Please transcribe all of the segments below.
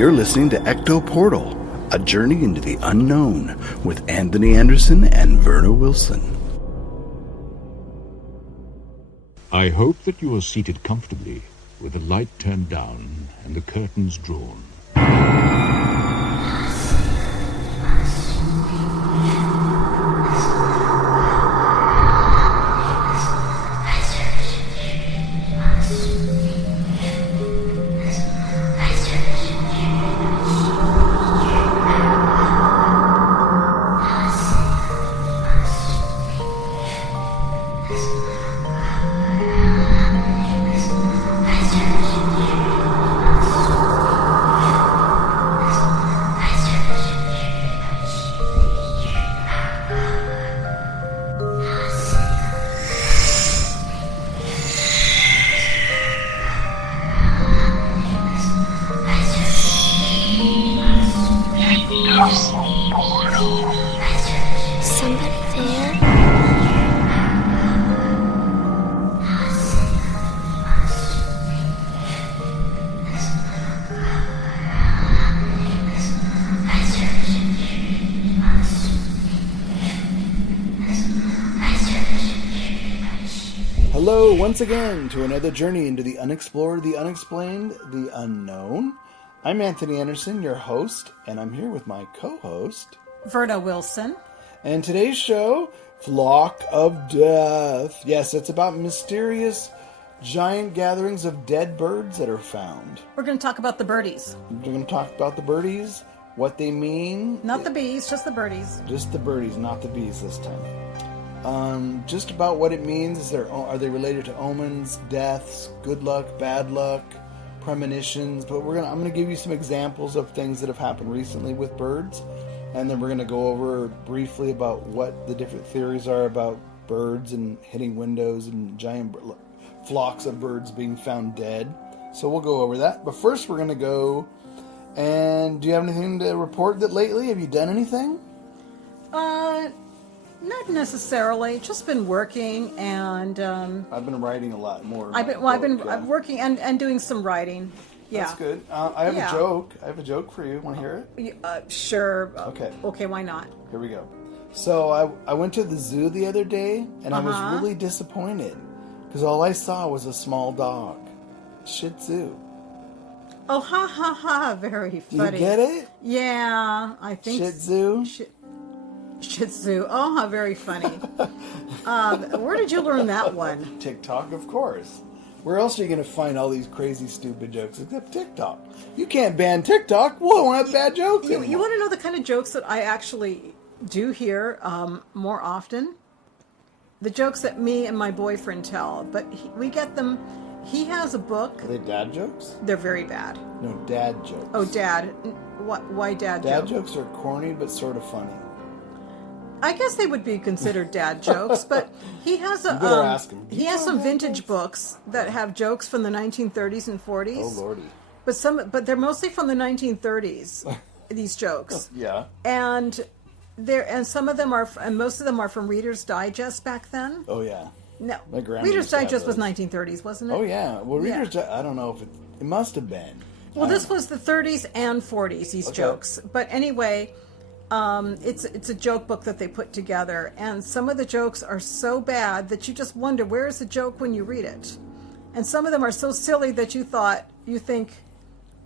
You're listening to Ecto Portal, a journey into the unknown with Anthony Anderson and Verna Wilson. I hope that you are seated comfortably with the light turned down and the curtains drawn. Hello, once again, to another journey into the unexplored, the unexplained, the unknown. I'm Anthony Anderson, your host, and I'm here with my co-host, Verna Wilson. And today's show, Flock of Death. Yes, it's about mysterious giant gatherings of dead birds that are found. We're going to talk about the birdies. We're going to talk about the birdies, what they mean. Not the bees, just the birdies. Just the birdies, not the bees this time. Just about what it means. Are they related to omens, deaths, good luck, bad luck, premonitions? But I'm gonna give you some examples of things that have happened recently with birds, and then we're gonna go over briefly about what the different theories are about birds and hitting windows and giant flocks of birds being found dead. So we'll go over that. But first, we're gonna go. And do you have anything to report that lately? Have you done anything? Not necessarily. Just been working, and I've been writing a lot more. I've been working and doing some writing. Yeah, that's good. I have a joke. I have a joke for you. Want to hear it? Sure. Okay. Okay. Why not? Here we go. So I went to the zoo the other day, and I was really disappointed because all I saw was a small dog, Shih Tzu. Oh, ha ha ha! Very funny. Do you get it? Yeah, I think Shih Tzu. Shih Tzu. Oh, how very funny. Where did you learn that one? TikTok, of course. Where else are you going to find all these crazy, stupid jokes except TikTok? You can't ban TikTok. We won't have bad jokes anymore. You want to know the kind of jokes that I actually do hear more often? The jokes that me and my boyfriend tell. But we get them. He has a book. Are they dad jokes? They're very bad. No, dad jokes. Oh, dad. Why dad jokes? Dad jokes are corny but sort of funny. I guess they would be considered dad jokes, but he has a he has some vintage books that have jokes from the 1930s and 40s. Oh lordy! But they're mostly from the 1930s. These jokes. Yeah. And some of them are, and most of them are from Reader's Digest back then. Oh yeah. No, my grandma Reader's Digest was 1930s, wasn't it? Oh yeah. Well, I don't know if it must have been. Well, this was the 30s and 40s. These jokes, but anyway. It's a joke book that they put together, and some of the jokes are so bad that you just wonder where is the joke when you read it, and some of them are so silly that you think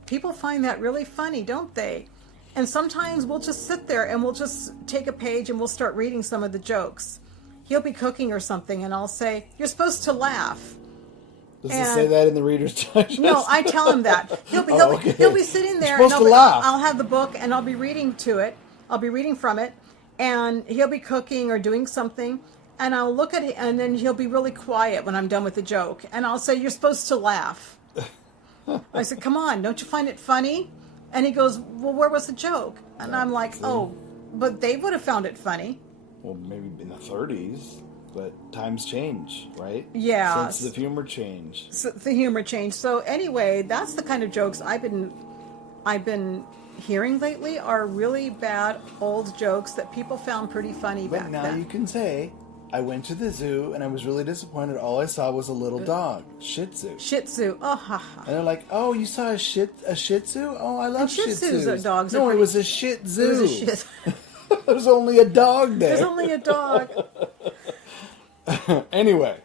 people find that really funny, don't they? And sometimes we'll just sit there and we'll just take a page and we'll start reading some of the jokes. He'll be cooking or something, and I'll say, "You're supposed to laugh." Does it say that in the Reader's Digest? No, I tell him that. He'll be sitting there, and I'll have the book and I'll be reading to it. I'll be reading from it, and he'll be cooking or doing something, and I'll look at it, and then he'll be really quiet when I'm done with the joke, and I'll say, "You're supposed to laugh." I said, "Come on, don't you find it funny?" And he goes, "Well, where was the joke?" And I'm like, "Oh, but they would have found it funny." Well, maybe in the 30s, but times change, right? Yeah. Sense of humor change. So the humor changed. So anyway, that's the kind of jokes I've been hearing lately are really bad old jokes that people found pretty funny back then. But now you can say, I went to the zoo and I was really disappointed. All I saw was a little dog, Shih Tzu. Shih Tzu. Oh, ha, ha. And they're like, "Oh, you saw a Shih Tzu? Oh, I love Shih Tzus." Are dogs. No, it was a Shih Tzu. It was a Shih Tzu. There's only a dog there. There's only a dog. Anyway,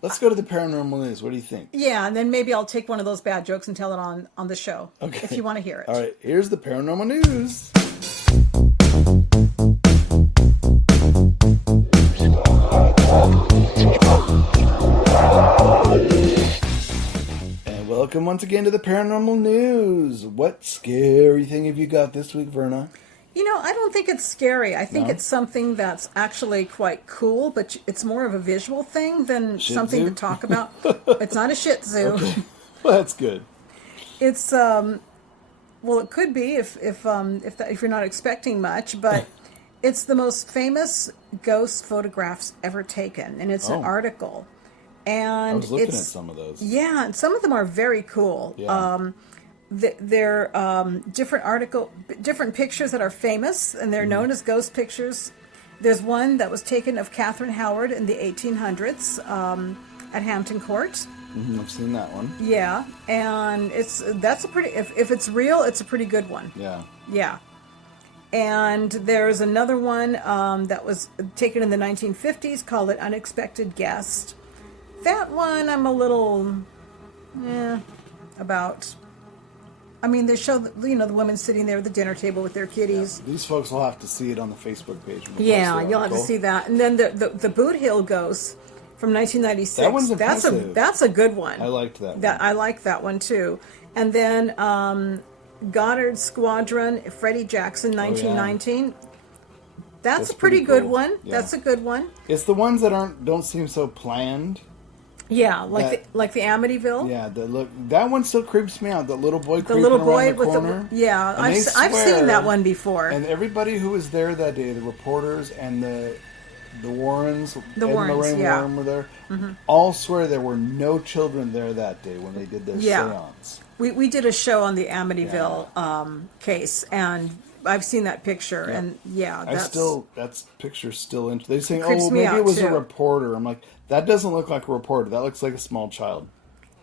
let's go to the paranormal news. What do you think? Yeah, and then maybe I'll take one of those bad jokes and tell it on the show. Okay. If you want to hear it. All right, here's the paranormal news. And welcome once again to the paranormal news. What scary thing have you got this week, Verna? You know, I don't think it's scary. I think No? it's something that's actually quite cool, but it's more of a visual thing than Shih something Tzu? to talk about. It's not a Shih Tzu. Okay. Well, that's good. It's well, it could be if you're not expecting much, but it's the most famous ghost photographs ever taken, and it's an Oh. article. And I was looking at it's some of those. yeah, and some of them are very cool. Yeah. They're different pictures that are famous, and they're known as ghost pictures. There's one that was taken of Catherine Howard in the 1800s at Hampton Court. I've seen that one. Yeah, and that's a pretty. If it's real, it's a pretty good one. Yeah. Yeah. And there's another one that was taken in the 1950s called An Unexpected Guest. That one I'm a little about. I mean, they show the women sitting there at the dinner table with their kitties. These folks will have to see it on the Facebook page. when we Yeah, post the you'll have to article. see that. And then the Boot Hill Ghost from 1996. That one's impressive. That's a good one. I liked that one. I like that one too. And then Goddard Squadron, Freddie Jackson, 1919. That's a pretty good cool. one. Yeah. That's a good one. It's the ones that don't seem so planned. Yeah, That- like the Amityville. Yeah, that one still creeps me out. The little boy The creeping little around boy the with corner. yeah, And I've they seen swear- that one before. And everybody who was there that day, the reporters and the Warrens, The Ed Warrens, Lorraine yeah. Warren were there, all swear there were no children there that day when they did their Yeah. seance. We did a show on the Amityville case, and I've seen that picture, and yeah, That picture's still interesting. They're saying, Creeps oh, me maybe out, it was a too. reporter. I'm like, that doesn't look like a reporter. That looks like a small child.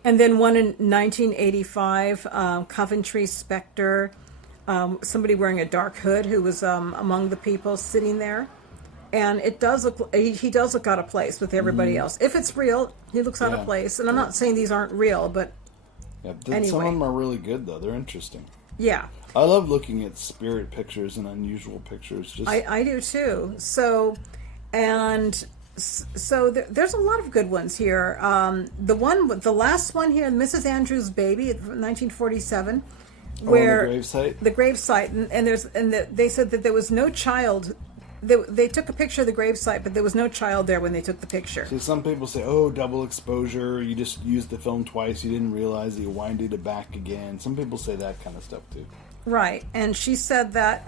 And then one in 1985, Coventry Spectre, somebody wearing a dark hood who was among the people sitting there. And it does look, he does look out of place with everybody else. If it's real, he looks out Yeah. of place. And I'm not saying these aren't real, but Yeah, Anyway. Some of them are really good, though. They're interesting. yeah, I love looking at spirit pictures and unusual pictures. Just I do too. So there's a lot of good ones here. The last one here, Mrs. Andrews' Baby, from 1947, where on the gravesite. the gravesite, and they said that there was no child. They took a picture of the gravesite, but there was no child there when they took the picture. See, some people say, "Oh, double exposure. You just used the film twice. You didn't realize that you winded it back again." Some people say that kind of stuff too. Right, and she said that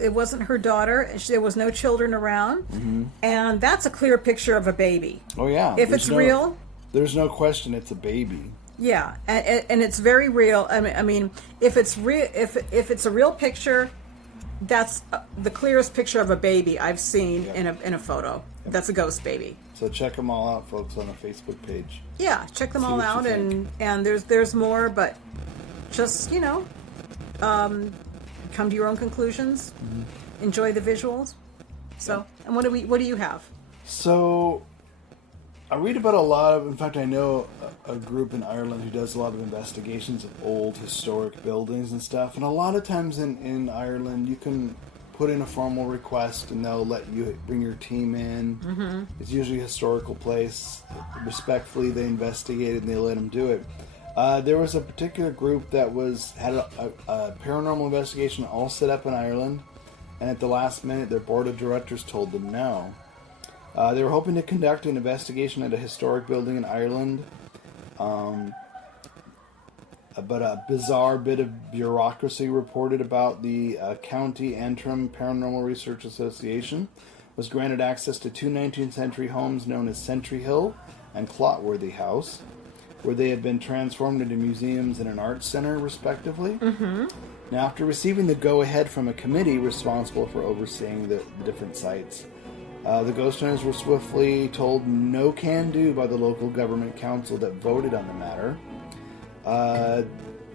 it wasn't her daughter. There was no children around, and that's a clear picture of a baby. Oh yeah. If it's real, there's no question it's a baby. yeah, and it's very real. I mean, if it's real, if it's a real picture, that's the clearest picture of a baby I've seen in a photo. That's a ghost baby. So check them all out, folks, on the Facebook page. Yeah, check them See all what you out, think. and there's more, but just come to your own conclusions. Enjoy the visuals. So, and what do you have? So, I read about a lot of. In fact, I know a group in Ireland who does a lot of investigations of old historic buildings and stuff. And a lot of times in Ireland, you can put in a formal request, and they'll let you bring your team in. Mm-hmm. It's usually a historical place. Respectfully, they investigate it and they let them do it. There was a particular group that had a paranormal investigation all set up in Ireland, and at the last minute, their board of directors told them no. They were hoping to conduct an investigation at a historic building in Ireland, but a bizarre bit of bureaucracy reported about the County Antrim Paranormal Research Association was granted access to two 19th century homes known as Sentry Hill and Clotworthy House, where they had been transformed into museums and an arts center, respectively. Mm-hmm. Now, after receiving the go-ahead from a committee responsible for overseeing the different sites, The ghost hunters were swiftly told no can do by the local government council that voted on the matter.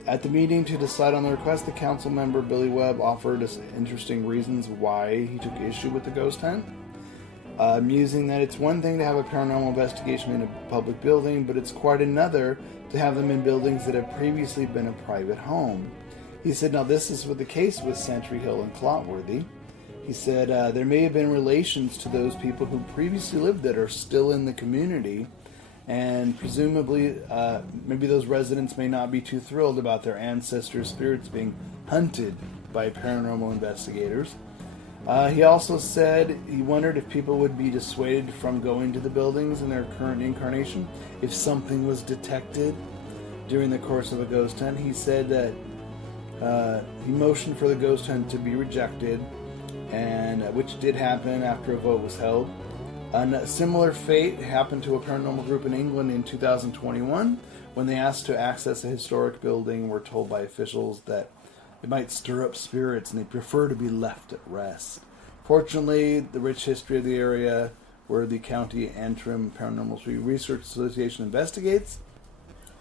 At the meeting to decide on the request, the council member Billy Webb offered us interesting reasons why he took issue with the ghost hunt, musing that it's one thing to have a paranormal investigation in a public building, but it's quite another to have them in buildings that have previously been a private home. He said, now this is the case with Century Hill and Clotworthy. He said, there may have been relations to those people who previously lived that are still in the community, and presumably maybe those residents may not be too thrilled about their ancestors' spirits being hunted by paranormal investigators. He also said he wondered if people would be dissuaded from going to the buildings in their current incarnation if something was detected during the course of a ghost hunt. He said that he motioned for the ghost hunt to be rejected, and which did happen after a vote was held. A similar fate happened to a paranormal group in England in 2021 when they asked to access a historic building and were told by officials that it might stir up spirits and they prefer to be left at rest. Fortunately, the rich history of the area where the County Antrim Paranormal Research Association investigates,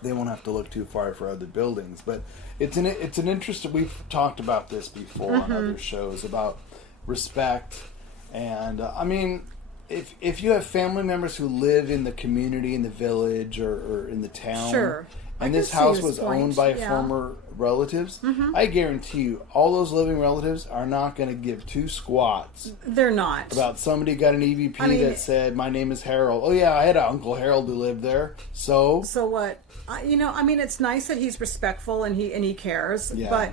they won't have to look too far for other buildings. But it's an interesting. We've talked about this before on other shows about respect, and I mean, if you have family members who live in the community, in the village, or in the town, Sure. and this house was owned by former relatives, I guarantee you, all those living relatives are not going to give two squats. They're not. About somebody got an EVP that said, "My name is Harold." Oh yeah, I had an Uncle Harold who lived there. So what? It's nice that he's respectful and he cares, but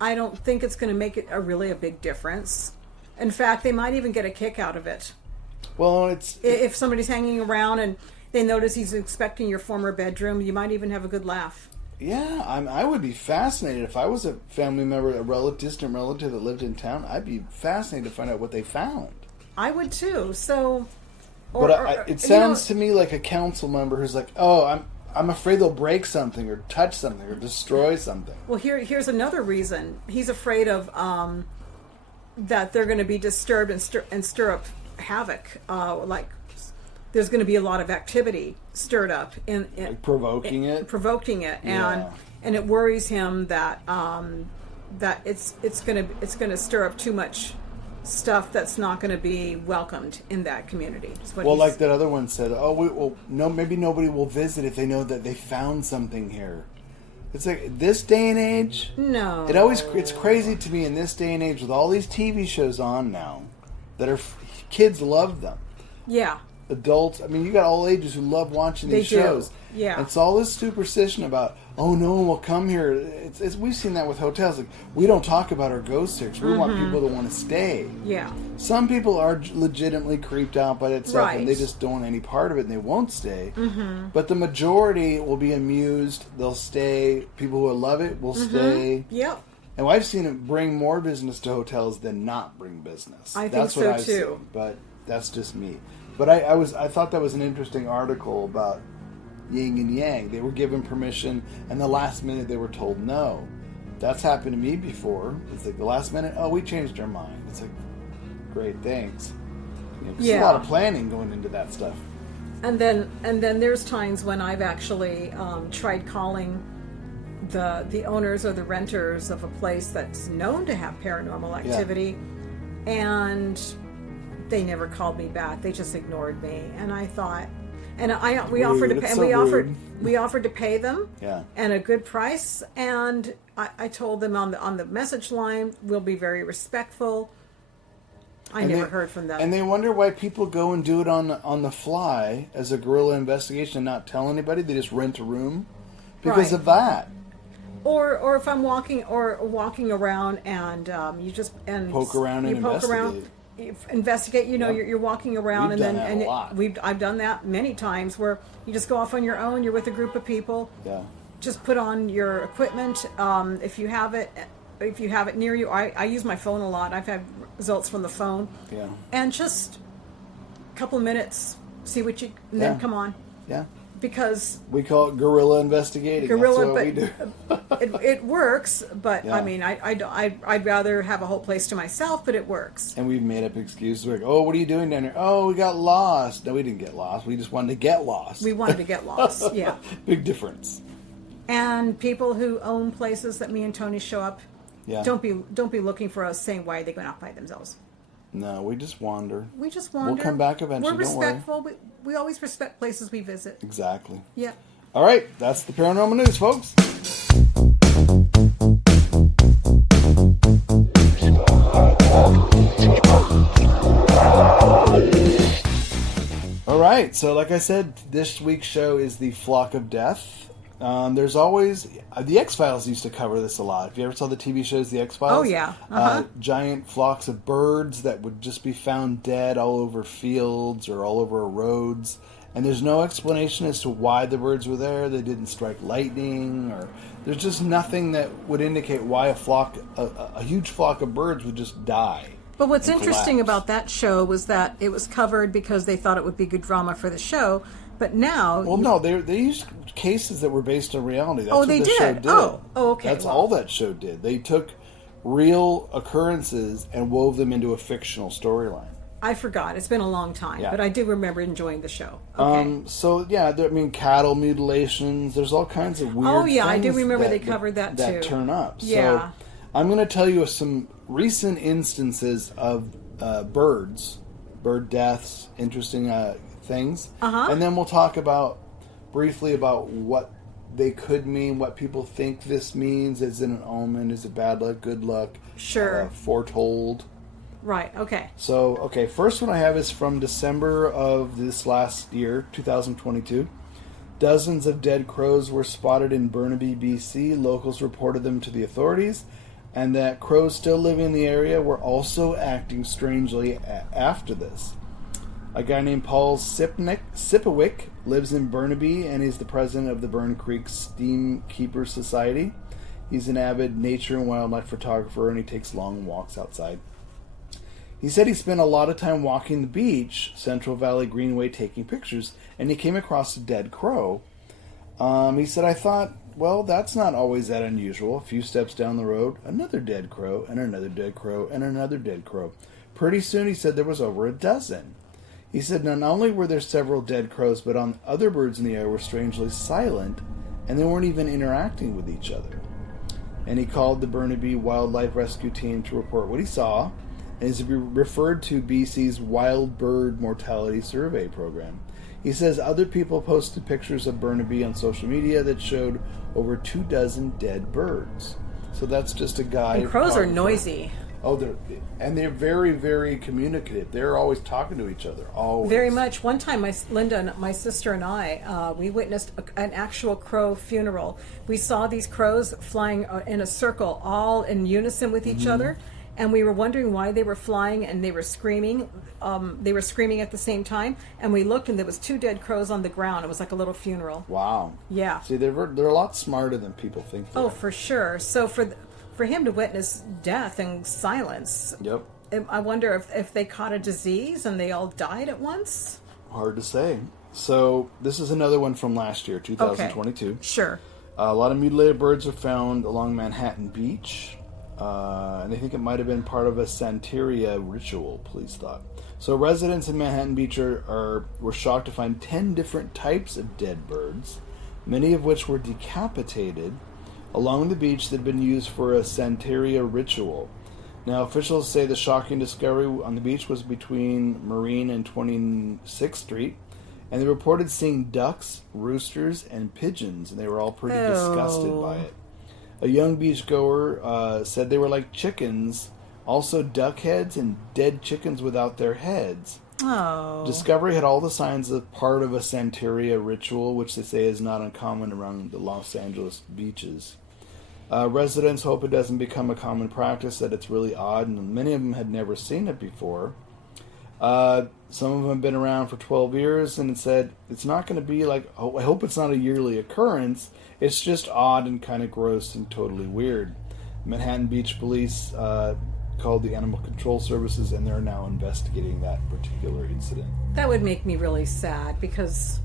I don't think it's going to make it really a big difference. In fact, they might even get a kick out of it. Well, if somebody's hanging around and they notice he's inspecting your former bedroom, you might even have a good laugh. Yeah, I would be fascinated if I was a family member, distant relative that lived in town. I'd be fascinated to find out what they found. I would too. So, it sounds to me like a council member who's like, "Oh, I'm afraid they'll break something or touch something or destroy something." Well, here's another reason. He's afraid of that they're going to be disturbed and stir up havoc. Like there's going to be a lot of activity stirred up in like provoking it, and it worries him that that it's going to stir up too much stuff that's not going to be welcomed in that community. Well, like that other one said, maybe nobody will visit if they know that they found something here. It's like this day and age. No, it's crazy to me in this day and age with all these TV shows on now that are kids love them. Yeah. Adults, I mean, you got all ages who love watching these shows. Yeah. It's all this superstition about, oh, no one will come here. We've seen that with hotels. Like, we don't talk about our ghost search. We want people to want to stay. Yeah. Some people are legitimately creeped out by that stuff, and they just don't want any part of it, and they won't stay. Mm-hmm. But the majority will be amused. They'll stay. People who love it will stay. Yep. And I've seen it bring more business to hotels than not bring business. I think so too. Seen, but that's just me. But I thought that was an interesting article about yin and yang. They were given permission, and the last minute they were told no. That's happened to me before. It's like the last minute, we changed our mind. It's like, great, thanks. There's a lot of planning going into that stuff. And then there's times when I've actually tried calling the owners or the renters of a place that's known to have paranormal activity, and they never called me back. They just ignored me, and I thought, we offered to pay, and we offered to pay them, and a good price. And I told them on the message line, we'll be very respectful. I never heard from them, and they wonder why people go and do it on the fly as a guerrilla investigation and not tell anybody. They just rent a room because of that. Or if I'm walking around and you just poke around and investigate. Investigate, you're walking around, I've done that many times where you just go off on your own. You're with a group of people. Yeah. Just put on your equipment. If you have it near you, I use my phone a lot. I've had results from the phone. Yeah. And just a couple of minutes, see what then come on. Yeah. because we call it guerrilla investigating. guerrilla, That's what we do. it works. But Yeah. I mean, I'd rather have a whole place to myself, but it works. And we've made up excuses. We're like, oh, what are you doing down here? Oh, we got lost. No, we didn't get lost. We just wanted to get lost. We wanted to get lost. Yeah. Big difference. And people who own places that me and Tony show up, Yeah. don't be looking for us saying why are they going off by themselves. No, we just wander. We just wander. We'll come back eventually. We're Don't worry. respectful. We always respect places we visit. Exactly. Yeah. All right, that's the paranormal news, folks. All right, so like I said, this week's show is the Flock of Death. There's always the X-Files used to cover this a lot. If you ever saw the TV shows, the X-Files, Oh, yeah. Uh-huh. Giant flocks of birds that would just be found dead all over fields or all over roads, and there's no explanation as to why the birds were there. They didn't strike lightning, or there's just nothing that would indicate why a huge flock of birds would just die. But what's and interesting collapse. about that show was that it was covered because they thought it would be good drama for the show. But now, Well, no, they used cases that were based on reality. That's Oh, what they the did? show did. Oh, okay, That's well. all that show did. They took real occurrences and wove them into a fictional storyline. I forgot. It's been a long time, Yeah. but I do remember enjoying the show. Okay. So yeah, cattle mutilations. There's all kinds of weird. Oh, yeah, I do things remember they covered that, That too. turn up. Yeah. So I'm going to tell you some recent instances of bird deaths, interesting things, and then we'll talk briefly about what they could mean, what people think this means. Is it an omen? Is it bad luck, good luck? Sure. Foretold. Right. Okay. So, okay, first one I have is from December of this last year, 2022. Dozens of dead crows were spotted in Burnaby, BC. Locals reported them to the authorities, and that crows still living in the area were also acting strangely after this. A guy named Paul Sipowick lives in Burnaby, and he's the president of the Burn Creek Steamkeeper Society. He's an avid nature and wildlife photographer, and he takes long walks outside. He said he spent a lot of time walking the beach, Central Valley Greenway, taking pictures, and he came across a dead crow. He said, I thought, well, that's not always that unusual. A few steps down the road, another dead crow, and another dead crow, and another dead crow. Pretty soon, he said, there was over a dozen. He said not only were there several dead crows, but other birds in the air were strangely silent, and they weren't even interacting with each other. And he called the Burnaby Wildlife Rescue Team to report what he saw, and is referred to BC's Wild Bird Mortality Survey program. He says other people posted pictures of Burnaby on social media that showed over 24 dead birds. So that's just a guy. And crows are noisy. Oh, they're very, very communicative. They're always talking to each other. Always. Very much. One time, Linda, my sister, and I, we witnessed an actual crow funeral. We saw these crows flying in a circle, all in unison with each other, and we were wondering why they were flying, and they were screaming. They were screaming at the same time, and we looked, and there was 2 dead crows on the ground. It was like a little funeral. Wow. Yeah. See, they're a lot smarter than people think. Oh, for sure. So for him to witness death and silence, Yep. I wonder if they caught a disease and they all died at once. Hard to say. So this is another one from last year, 2022. Okay. Sure. A lot of mutilated birds are found along Manhattan Beach, and they think it might have been part of a Santeria ritual, police thought. So residents in Manhattan Beach were shocked to find 10 different types of dead birds, many of which were decapitated, along the beach that had been used for a Santeria ritual. Now, officials say the shocking discovery on the beach was between Marine and 26th Street, and they reported seeing ducks, roosters, and pigeons, and they were all pretty disgusted by it. A young beachgoer said they were like chickens, also duck heads and dead chickens without their heads. Oh. Discovery had all the signs of part of a Santeria ritual, which they say is not uncommon around the Los Angeles beaches. Residents hope it doesn't become a common practice, that it's really odd, and many of them had never seen it before. Some of them have been around for 12 years, and it said it's not going to be like, I hope it's not a yearly occurrence. It's just odd and kind of gross and totally weird. Manhattan Beach Police called the Animal Control Services, and they're now investigating that particular incident. That would make me really sad because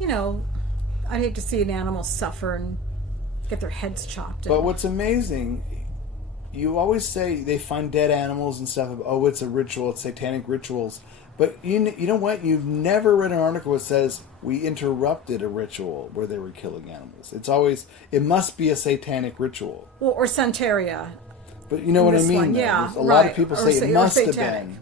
you know, I'd hate to see an animal suffer and get their heads chopped. But what's amazing, you always say they find dead animals and stuff. Oh, it's a ritual. It's satanic rituals. But you know what? You've never read an article that says we interrupted a ritual where they were killing animals. It's always, it must be a satanic ritual. Well, or Santeria. But you know what I mean? One, yeah, a lot of people say it must have been.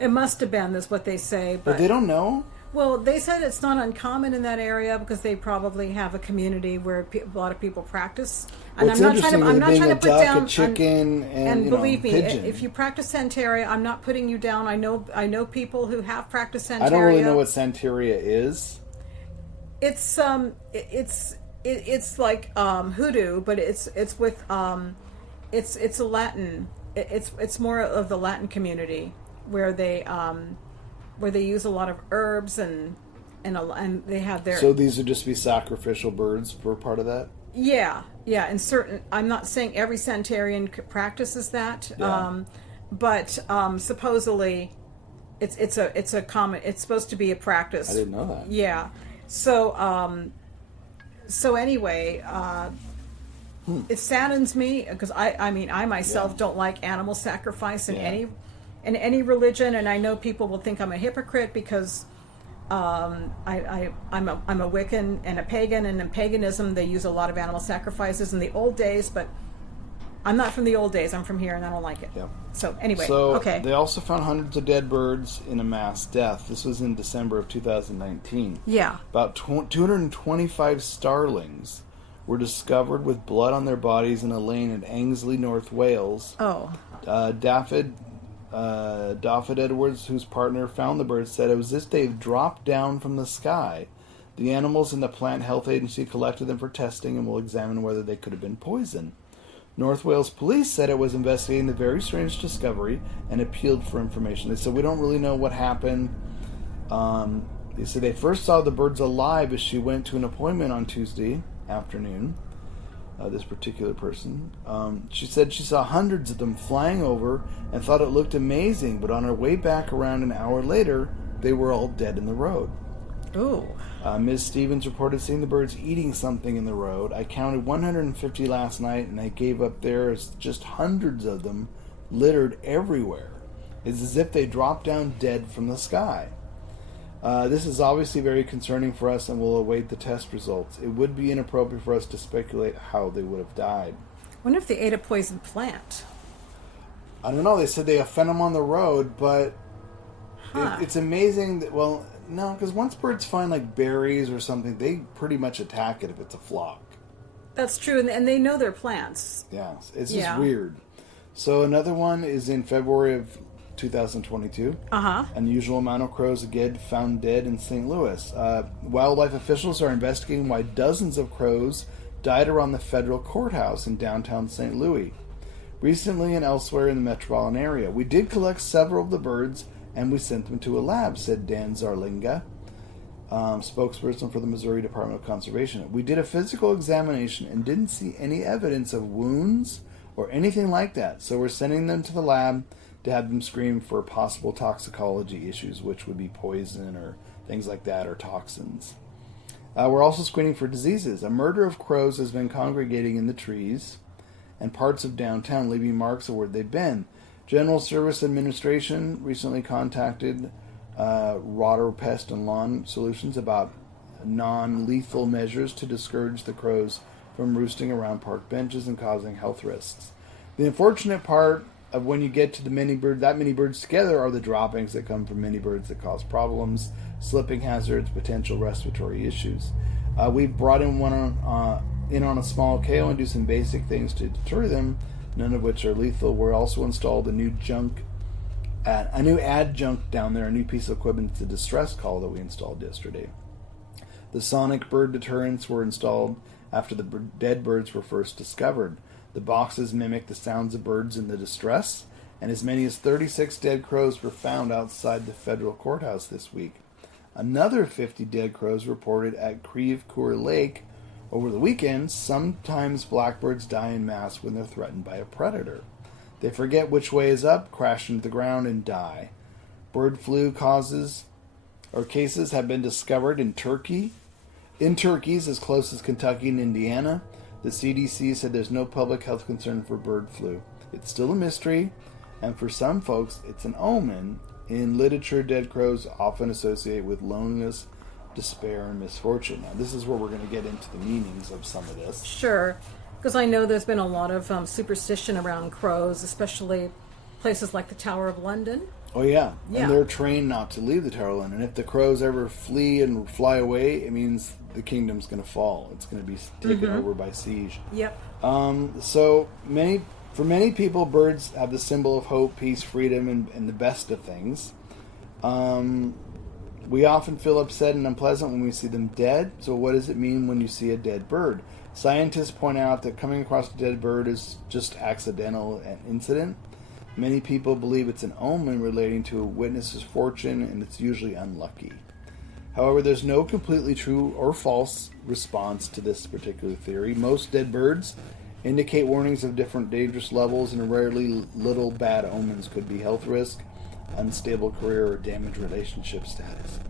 It must have been, is what they say. But they don't know? Well, they said it's not uncommon in that area because they probably have a community where a lot of people practice. And I'm not trying to put down a chicken and believe me, pigeon. if you practice Santeria, I'm not putting you down. I know people who have practiced Santeria. I don't really know what Santeria is. It's like hoodoo, but it's with it's a Latin. It's more of the Latin community where they use a lot of herbs and they have their. So these would just be sacrificial birds for part of that. Yeah, and certain. I'm not saying every Santarian practices that, but supposedly, it's a common. It's supposed to be a practice. I didn't know that. Yeah, so anyway, it saddens me because I myself don't like animal sacrifice in any religion, and I know people will think I'm a hypocrite because. I'm a Wiccan and a pagan, and in paganism they use a lot of animal sacrifices in the old days, but I'm not from the old days. I'm from here, and I don't like it. Yeah. So anyway, okay. They also found hundreds of dead birds in a mass death. This was in December of 2019. Yeah. About 225 starlings were discovered with blood on their bodies in a lane in Ainsley, North Wales. Oh. Daffod Edwards, whose partner found the birds, said it was as if they've dropped down from the sky. The animals in the Plant Health Agency collected them for testing and will examine whether they could have been poisoned. North Wales Police said it was investigating the very strange discovery and appealed for information. They said, we don't really know what happened. They said they first saw the birds alive as she went to an appointment on Tuesday afternoon. This particular person. She said she saw hundreds of them flying over and thought it looked amazing, but on her way back around an hour later, they were all dead in the road. Ooh. Ms. Stevens reported seeing the birds eating something in the road. I counted 150 last night, and I gave up there as just hundreds of them littered everywhere. It's as if they dropped down dead from the sky. This is obviously very concerning for us and will await the test results. It would be inappropriate for us to speculate how they would have died. I wonder if they ate a poison plant. I don't know. They said they found them on the road, but it's amazing that, well, no, because once birds find like berries or something, they pretty much attack it if it's a flock. That's true, and they know their plants. Yeah, it's just weird. So another one is in February of 2022. Unusual amount of crows again found dead in St. Louis. Wildlife officials are investigating why dozens of crows died around the federal courthouse in downtown St. Louis, recently and elsewhere in the metropolitan area. We did collect several of the birds and we sent them to a lab, said Dan Zarlinga, spokesperson for the Missouri Department of Conservation. We did a physical examination and didn't see any evidence of wounds or anything like that, so we're sending them to the lab to have them screen for possible toxicology issues, which would be poison or things like that, or toxins. We're also screening for diseases. A murder of crows has been congregating in the trees and parts of downtown, leaving marks of where they've been. General Service Administration recently contacted Water, Pest, and Lawn Solutions about non-lethal measures to discourage the crows from roosting around park benches and causing health risks. The unfortunate part of when you get to that many birds together are the droppings that come from many birds that cause problems, slipping hazards, potential respiratory issues. We brought in one on a small scale and do some basic things to deter them, none of which are lethal. We're also installed a new adjunct down there, a new piece of equipment. It's a distress call that we installed yesterday. The sonic bird deterrents were installed after the dead birds were first discovered. The boxes mimic the sounds of birds in the distress, and as many as 36 dead crows were found outside the federal courthouse this week. Another 50 dead crows reported at Creve Coeur Lake over the weekend. Sometimes blackbirds die in mass when they're threatened by a predator. They forget which way is up, crash into the ground, and die. Bird flu cases have been discovered in Turkey, In turkeys, as close as Kentucky and Indiana, the CDC said there's no public health concern for bird flu. It's still a mystery, and for some folks, it's an omen. In literature, dead crows often associate with loneliness, despair, and misfortune. Now, this is where we're going to get into the meanings of some of this. Sure, because I know there's been a lot of superstition around crows, especially places like the Tower of London. Oh, yeah. Yeah. And they're trained not to leave the Tower of London. If the crows ever flee and fly away, it means the kingdom's going to fall. It's going to be taken over by siege. Yep. For many people, birds have the symbol of hope, peace, freedom, and the best of things. We often feel upset and unpleasant when we see them dead. So what does it mean when you see a dead bird? Scientists point out that coming across a dead bird is just accidental an incident. Many people believe it's an omen relating to a witness's fortune, and it's usually unlucky. However, there's no completely true or false response to this particular theory. Most dead birds indicate warnings of different dangerous levels, and rarely little bad omens could be health risk, unstable career, or damaged relationship status.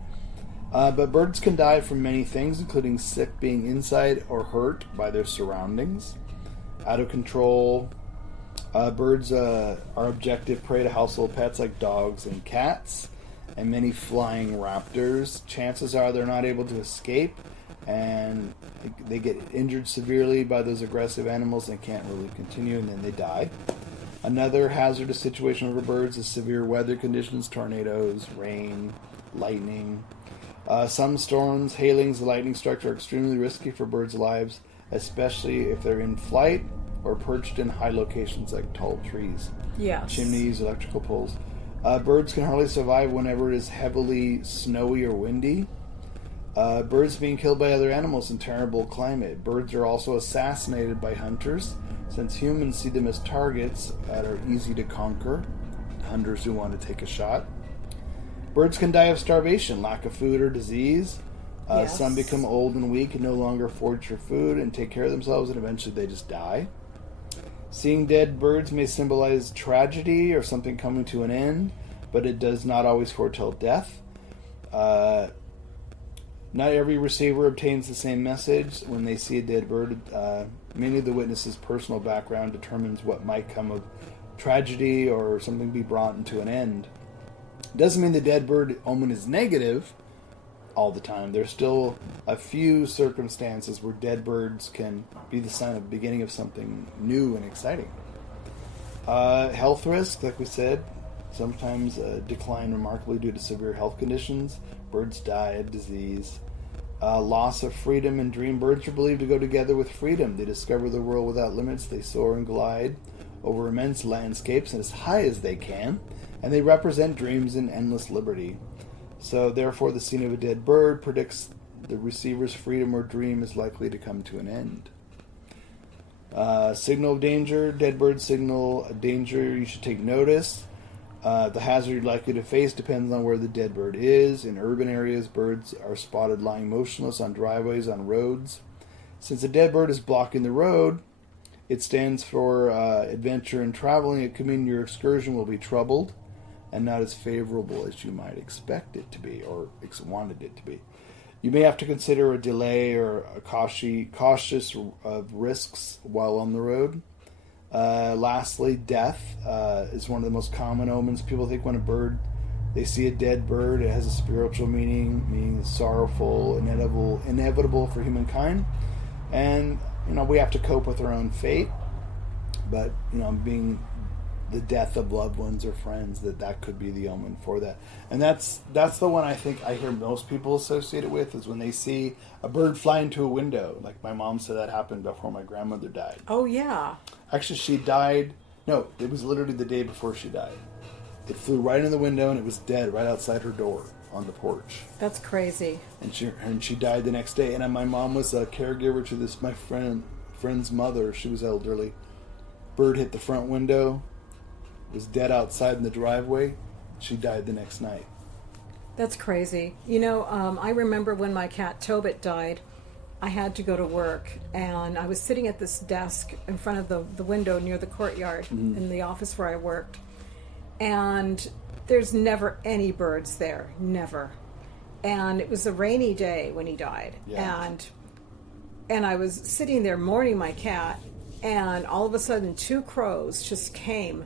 But birds can die from many things, including sick, being inside, or hurt by their surroundings. Out of control. Birds are objective prey to household pets like dogs and cats, and many flying raptors. Chances are they're not able to escape, and they get injured severely by those aggressive animals and can't really continue, and then they die. Another hazardous situation for birds is severe weather conditions, tornadoes, rain, lightning. Some storms, hailings, and lightning strikes are extremely risky for birds' lives, especially if they're in flight or perched in high locations like tall trees, chimneys, electrical poles. Birds can hardly survive whenever it is heavily snowy or windy. Birds being killed by other animals in terrible climate. Birds are also assassinated by hunters, since humans see them as targets that are easy to conquer, hunters who want to take a shot. Birds can die of starvation, lack of food, or disease. Some become old and weak and no longer forage for food and take care of themselves, and eventually they just die. Seeing dead birds may symbolize tragedy or something coming to an end, but it does not always foretell death. Not every receiver obtains the same message when they see a dead bird. Many of the witnesses' personal background determines what might come of tragedy or something be brought into an end. It doesn't mean the dead bird omen is negative all the time. There's still a few circumstances where dead birds can be the sign of the beginning of something new and exciting. Health risk, like we said, sometimes decline remarkably due to severe health conditions. Birds die of disease. Loss of freedom and dream. Birds are believed to go together with freedom. They discover the world without limits. They soar and glide over immense landscapes and as high as they can, and they represent dreams and endless liberty. So, therefore, the scene of a dead bird predicts the receiver's freedom or dream is likely to come to an end. Signal of danger. Dead birds signal a danger. You should take notice. The hazard you're likely to face depends on where the dead bird is. In urban areas, birds are spotted lying motionless on driveways, on roads. Since a dead bird is blocking the road, it stands for adventure and traveling. It could mean your excursion will be troubled and not as favorable as you might expect it to be or wanted it to be. You may have to consider a delay or a cautious of risks while on the road. Lastly, death is one of the most common omens. People think when they see a dead bird, it has a spiritual meaning sorrowful, inevitable for humankind. And, we have to cope with our own fate. But, being the death of loved ones or friends, that could be the omen for that. And that's the one I think I hear most people associate it with, is when they see a bird fly into a window. Like my mom said that happened before my grandmother died. Oh, yeah. Actually, she died... No, it was literally the day before she died. It flew right in the window and it was dead right outside her door on the porch. That's crazy. And she died the next day. And my mom was a caregiver to my friend's mother. She was elderly. Bird hit the front window. Was dead outside in the driveway. She died the next night. That's crazy. I remember when my cat Tobit died, I had to go to work, and I was sitting at this desk in front of the window near the courtyard in the office where I worked, and there's never any birds there, never. and it was a rainy day when he died. Yeah. And I was sitting there mourning my cat, and all of a sudden 2 crows just came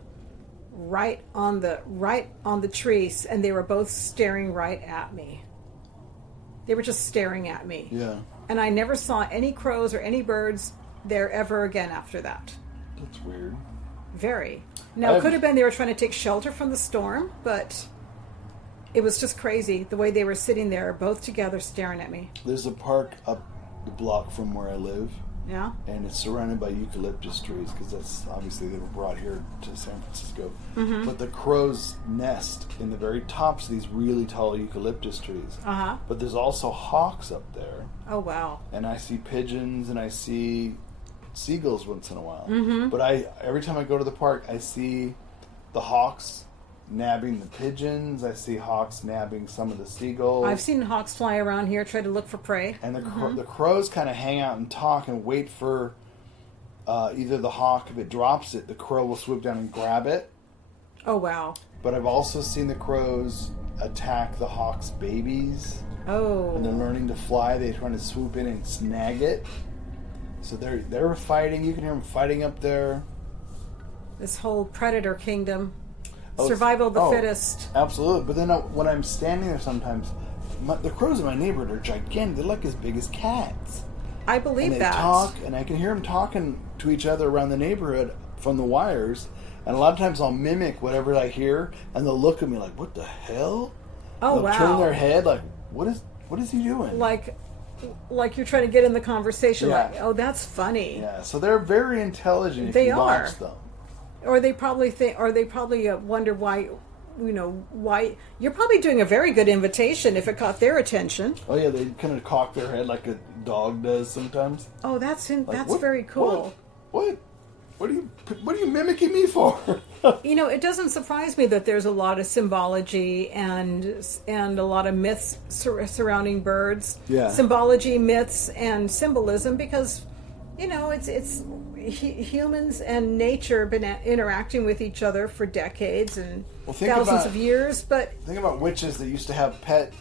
right on the trees, and they were both staring right at me. They were just staring at me. Yeah. And I never saw any crows or any birds there ever again after that. That's weird. Very. Now, it could have been they were trying to take shelter from the storm, but it was just crazy the way they were sitting there, both together, staring at me. There's a park up the block from where I live, Yeah? and it's surrounded by eucalyptus trees because that's obviously they were brought here to San Francisco. Mm-hmm. But the crows nest in the very tops of these really tall eucalyptus trees. Uh-huh. But there's also hawks up there, Oh, wow. and I see pigeons and I see seagulls once in a while. Mm-hmm. But every time I go to the park, I see the hawks nabbing the pigeons. I see hawks nabbing some of the seagulls. I've seen hawks fly around here, try to look for prey. And the crows kind of hang out and talk and wait for either the hawk, if it drops it, the crow will swoop down and grab it. Oh, wow. But I've also seen the crows attack the hawk's babies. Oh. When they're learning to fly, they're trying to swoop in and snag it. So they're fighting. You can hear them fighting up there. This whole predator kingdom. Oh, Survival of the oh, fittest. Absolutely. But then when I'm standing there sometimes, the crows in my neighborhood are gigantic. They're like as big as cats. I believe And they that. talk, and I can hear them talking to each other around the neighborhood from the wires. And a lot of times I'll mimic whatever I hear, and they'll look at me like, "What the hell?" Oh, They'll wow. turn their head like, "What is he doing?" Like you're trying to get in the conversation. Yeah. Like, oh, that's funny. Yeah. So they're very intelligent if They you are. watch them. Or they probably wonder why. Why you're probably doing a very good invitation if it caught their attention. Oh yeah, they kind of cock their head like a dog does sometimes. Oh, that's Like, that's very cool. What are you mimicking me for? It doesn't surprise me that there's a lot of symbology and a lot of myths surrounding birds. Yeah. Symbology, myths, and symbolism because it's humans and nature been interacting with each other for decades and thousands of years. But think about witches that used to have pet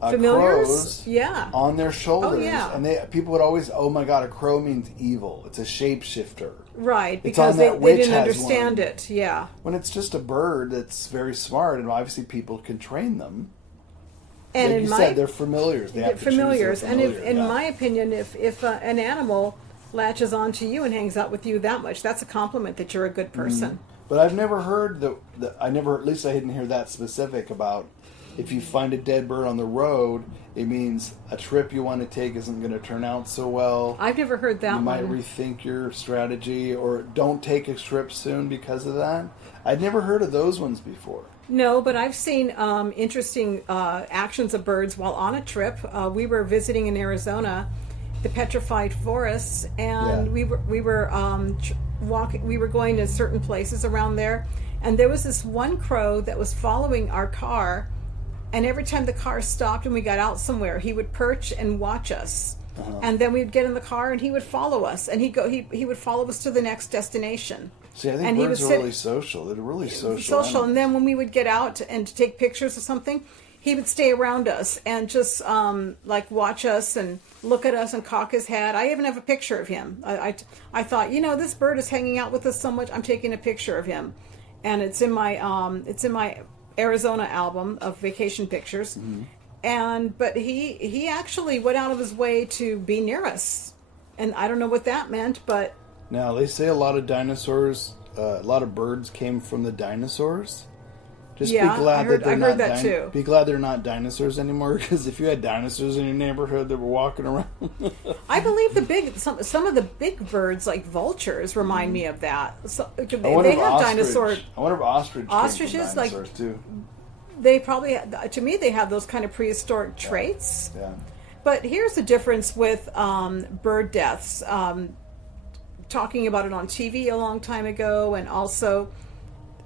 familiars, crows yeah, on their shoulders. Oh, yeah. And people would always, oh my god, a crow means evil. It's a shapeshifter. right, It's because on they that witch didn't has understand one. it. Yeah. When it's just a bird that's very smart, and obviously people can train them. And Like in you my said, they're familiars. They have to choose their familiars, and familiar, in yeah. my opinion, if an animal latches onto you and hangs out with you that much, that's a compliment that you're a good person. But I've never heard at least I didn't hear that specific about if you find a dead bird on the road, it means a trip you want to take isn't going to turn out so well. I've never heard that You might one. rethink your strategy, or don't take a trip soon because of that. I'd never heard of those ones before. No, but I've seen interesting actions of birds while on a trip. We were visiting in Arizona, the petrified forests, and Yeah. we were walking. We were going to certain places around there, and there was this one crow that was following our car. And every time the car stopped and we got out somewhere, he would perch and watch us. And then we'd get in the car and he would follow us, and he would follow us to the next destination. See, I think And he birds would are sit- really social. They're really social. Social. And then when we would get out and to take pictures or something, he would stay around us and just watch us and look at us and cock his head. I even have a picture of him. I thought, this bird is hanging out with us so much. I'm taking a picture of him, and it's in my Arizona album of vacation pictures. But he actually went out of his way to be near us, and I don't know what that meant, but Now, they say a lot of dinosaurs, a lot of birds came from the dinosaurs. Just Yeah, be glad I heard- that they're I not heard that too. Be glad they're not dinosaurs anymore, because if you had dinosaurs in your neighborhood that were walking around, I believe some of the big birds like vultures remind me of that. So, I they wonder if have ostrich. dinosaur. I wonder if ostriches Ostriches, like- dinosaurs too. They probably, to me, they have those kind of prehistoric traits. Yeah. But here's the difference with bird deaths. Talking about it on TV a long time ago, and also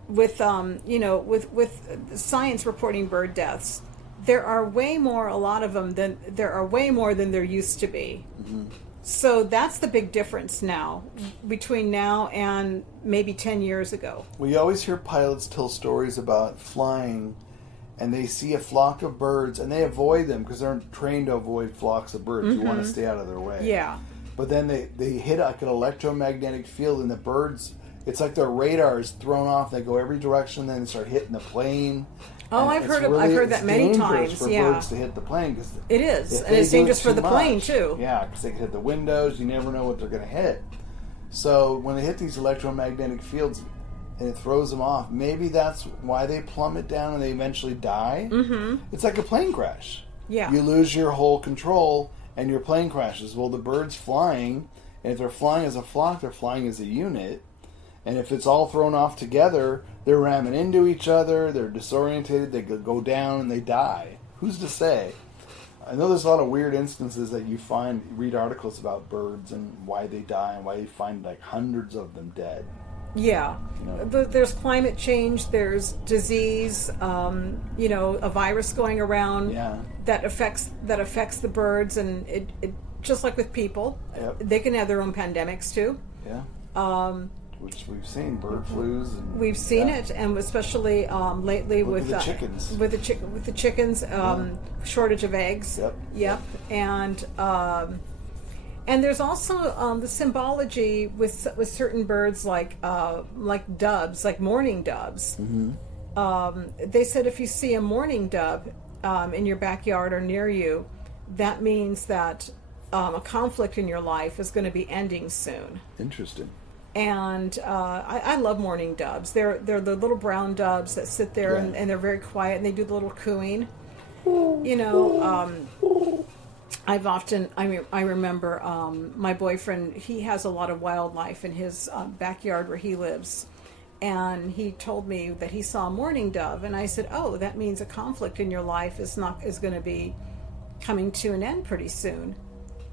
with with science reporting bird deaths. There are way more, a lot of them, than there used to be. Mm-hmm. So that's the big difference now between now and maybe 10 years ago. We always hear pilots tell stories about flying and they see a flock of birds, and they avoid them because they're trained to avoid flocks of birds. You want to stay out of their way. Yeah. But then they hit like an electromagnetic field, and the birds, it's like their radar is thrown off. They go every direction, then they start hitting the plane. Oh, And I've heard that many times. For Yeah, birds to hit the plane because it is, and it's dangerous for the plane too. Yeah, because they can hit the windows. You never know what they're going to hit. So when they hit these electromagnetic fields, and it throws them off, maybe that's why they plummet down and they eventually die. Mm-hmm. It's like a plane crash. Yeah, you lose your whole control, and your plane crashes. Well, the bird's flying, and if they're flying as a flock, they're flying as a unit. And if it's all thrown off together, they're ramming into each other, they're disorientated, they go down, and they die. Who's to say? I know there's a lot of weird instances that you read articles about birds and why they die, and why you find like hundreds of them dead. Yeah. There's climate change, there's disease, a virus going around that affects the birds, and it just like with people, they can have their own pandemics too. Yeah. Which we've seen, bird flus. And, we've seen it, and especially lately with the chickens. With the chickens, shortage of eggs. Yep. And there's also the symbology with certain birds like doves, like mourning doves. Mm-hmm. They said if you see a mourning dove in your backyard or near you, that means that a conflict in your life is going to be ending soon. Interesting. And I love mourning doves. They're the little brown doves that sit there and they're very quiet, and they do the little cooing. I remember my boyfriend, he has a lot of wildlife in his backyard where he lives. And he told me that he saw a mourning dove. And I said, oh, that means a conflict in your life is going to be coming to an end pretty soon.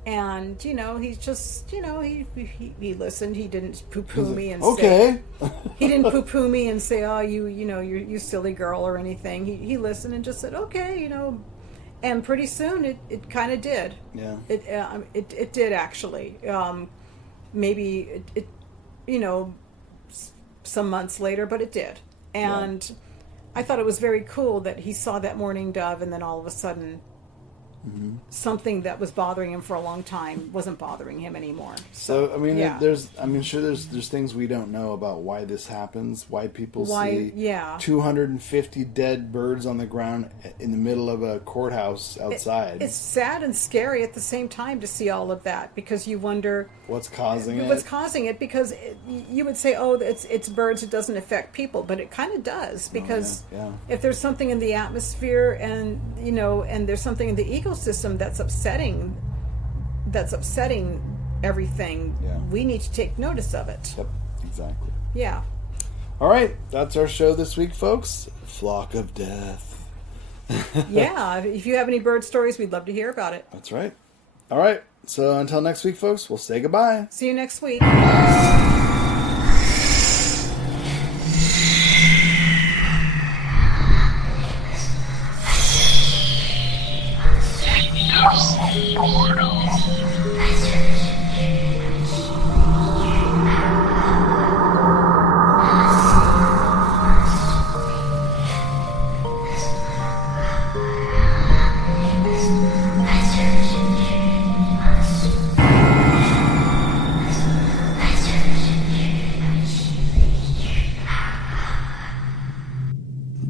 And he's just he listened. He didn't poo-poo me and say he didn't poo-poo me and say, oh, you silly girl or anything. He listened and just said, okay, and pretty soon it kind of did. Yeah. It did actually. Maybe it some months later, but it did. And I thought it was very cool that he saw that mourning dove, and then all of a sudden. Mm-hmm. Something that was bothering him for a long time wasn't bothering him anymore. So there's things we don't know about why this happens, why people see 250 dead birds on the ground in the middle of a courthouse outside. It's sad and scary at the same time to see all of that, because you wonder what's causing it. Because you would say, oh, it's birds, it doesn't affect people, but it kind of does, because if there's something in the atmosphere and there's something in the ecosystem that's upsetting everything, we need to take notice of it. Yep, exactly. Yeah. All right, that's our show this week, folks. Flock of Death. Yeah, if you have any bird stories, we'd love to hear about it. That's right. All right, so until next week, folks, we'll say goodbye. See you next week.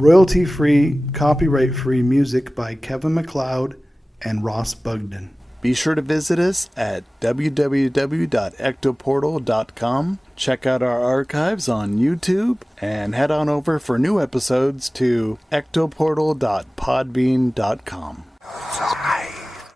Royalty-free, copyright-free music by Kevin MacLeod and Ross Bugden. Be sure to visit us at www.ectoportal.com. Check out our archives on YouTube, and head on over for new episodes to ectoportal.podbean.com.